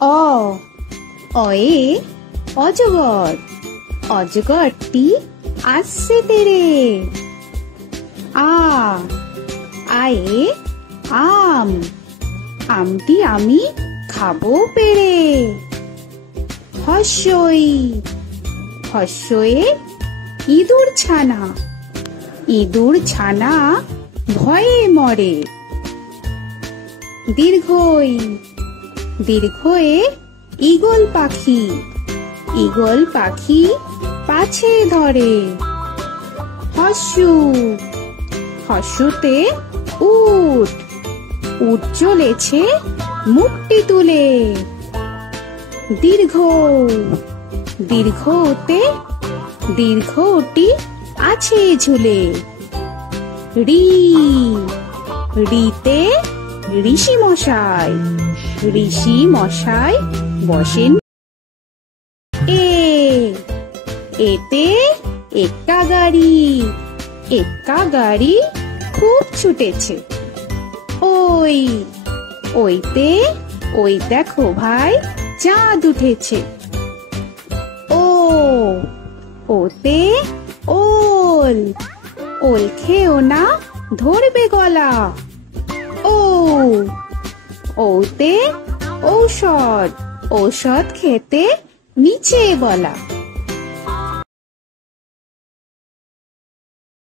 অ অয়ে অজগর, অজগরটি আসছে তেরে। আ আয়ে আম, আমটি আমি খাবো পেড়ে। হস্যই হস্যয়ে ইঁদুর ছানা, ইঁদুর ছানা ভয়ে মরে। দীর্ঘই দীর্ঘয়ে ঈগল পাখি, ঈগল পাখি পাছে ধরে। হস্যু হস্যুতে উট, উট চলেছে মুখটি তুলে। দীর্ঘ দীর্ঘতে দীর্ঘটি আছে ঝুলে। রি রিতে ঋষি মশাই, ঋষি মশাই বসেন। এ এতে এক্কা গাড়ি, এক্কা গাড়ি খুব ছুটেছে। ওই ওইতে ওই দেখো ভাই চাঁদ উঠেছে। ও ওতে ওল, ওল খেও না ধরবে গলা। ও ওতে ঔষধ, ঔষধ খেতে নিচে গলা।